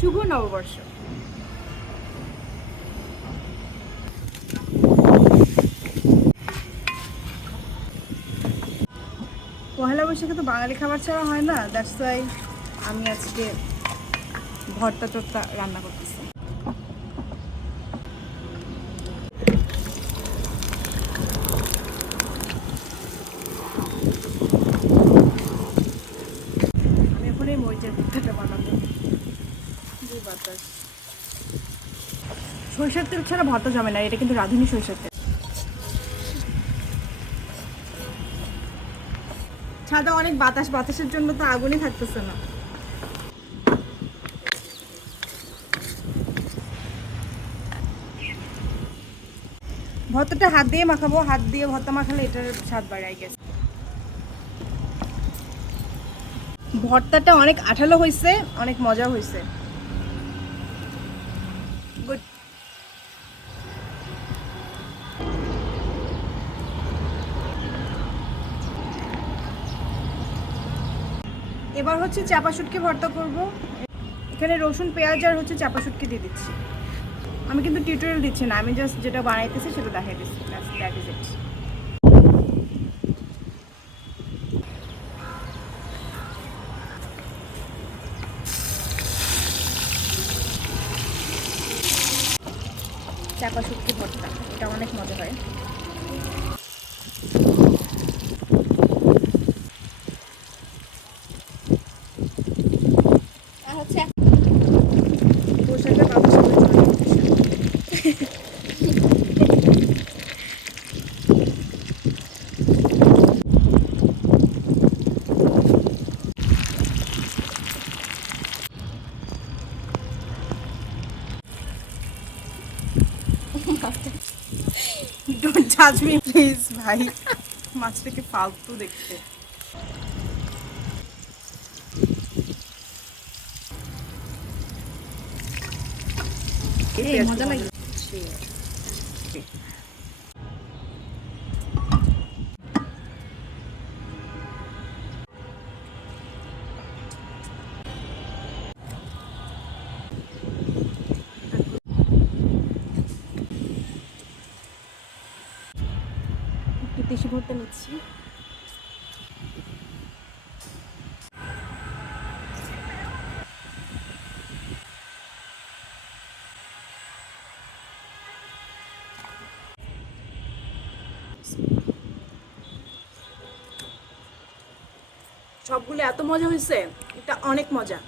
শুভ নববর্ষ। পহেলা বৈশাখে তো বাঙালি খাবার ছাড়া হয় না, দ্যাটস ওয়াই আমি আজকে ভর্তা টর্তা রান্না করতেছি। আমি এখন এই মরিচের ভর্তাটা বানাবো। বাতাস, সরিষার তেল ছাড়া ভর্তা জমে না, এটা কিন্তু রাঁধুনি সরিষার তেল। ছাদে অনেক বাতাস, বাতাসের জন্য তো আগুনই থাকতেছে না। ভর্তাটা হাত দিয়ে মাখাবো, হাত দিয়ে ভর্তা মাখালে এটার স্বাদ বাড়ে আই গেস। ভর্তাটা অনেক আঠালো হয়েছে, অনেক মজা হয়েছে। গুড। এবার হচ্ছে চাপা শুটকি ভর্তা করব। এখানে রসুন, পেঁয়াজ আর হচ্ছে চাপা শুটকি দিয়ে দিচ্ছি। আমি কিন্তু টিউটোরিয়াল দিচ্ছি না, আমি জাস্ট যেটা বানাইতেছি সেটা দেখাই দিচ্ছি। That is it. চাপা শুটকি ভর্তা, এটা অনেক মজা হয়। আর হচ্ছে পোশাকের বাতাসে ডোন্ট জাজ মি প্লিজ ভাই, মাছটাকে ফালতু দেখতে। মজা লাগে। একটু দেশি ভর্তা নিচ্ছি। সবগুলো এত মজা হয়েছে, এটা অনেক মজা।